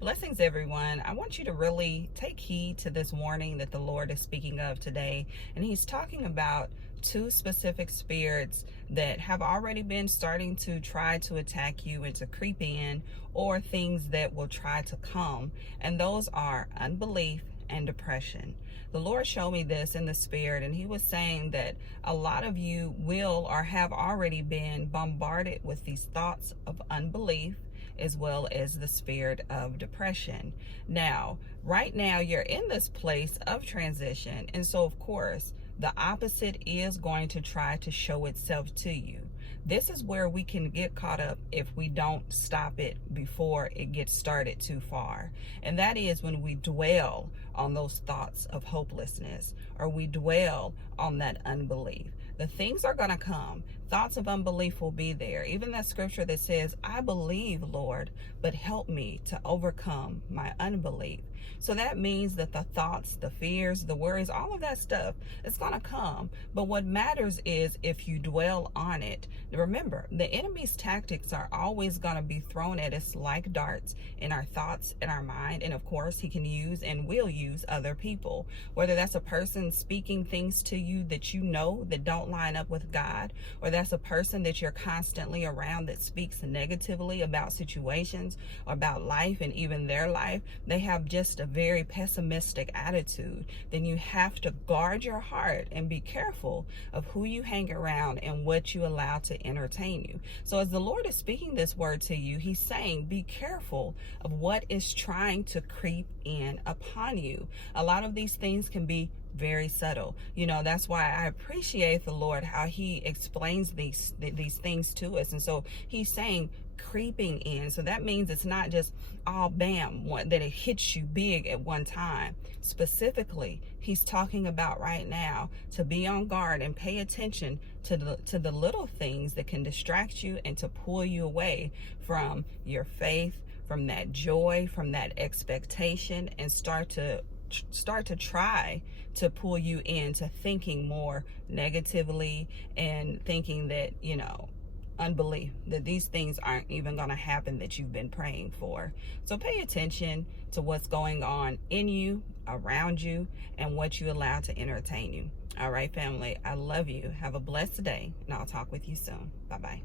Blessings, everyone. I want you to really take heed to this warning that the Lord is speaking of today. And He's talking about two specific spirits that have already been starting to try to attack you and to creep in, or things that will try to come. And those are unbelief and depression. The Lord showed me this in the spirit, and He was saying that a lot of you will or have already been bombarded with these thoughts of unbelief as well as the spirit of depression. Now, right now, you're in this place of transition, and so of course, the opposite is going to try to show itself to you. This is where we can get caught up if we don't stop it before it gets started too far. And that is when we dwell on those thoughts of hopelessness, or we dwell on that unbelief. The things are going to come. Thoughts of unbelief will be there. Even that scripture that says, I believe, Lord, but help me to overcome my unbelief. So that means that the thoughts, the fears, the worries, all of that stuff is going to come. But what matters is if you dwell on it. Remember, the enemy's tactics are always going to be thrown at us like darts in our thoughts, in our mind. And of course, he can use and will use other people, whether that's a person speaking things to you that you know that don't line up with God, or that's a person that you're constantly around that speaks negatively about situations or about life and even their life. They have just a very pessimistic attitude. Then you have to guard your heart and be careful of who you hang around and what you allow to entertain you. So as the Lord is speaking this word to you, He's saying, be careful of what is trying to creep in upon you. A lot of these things can be very subtle. That's why I appreciate the Lord, how He explains these things to us. And so He's saying creeping in. So that means it's not just all bam, that it hits you big at one time. Specifically, He's talking about right now to be on guard and pay attention to the little things that can distract you and to pull you away from your faith, from that joy, from that expectation, and start to try to pull you into thinking more negatively and thinking that, unbelief, that these things aren't even going to happen that you've been praying for. So pay attention to what's going on in you, around you, and what you allow to entertain you. All right, family, I love you. Have a blessed day, and I'll talk with you soon. Bye-bye.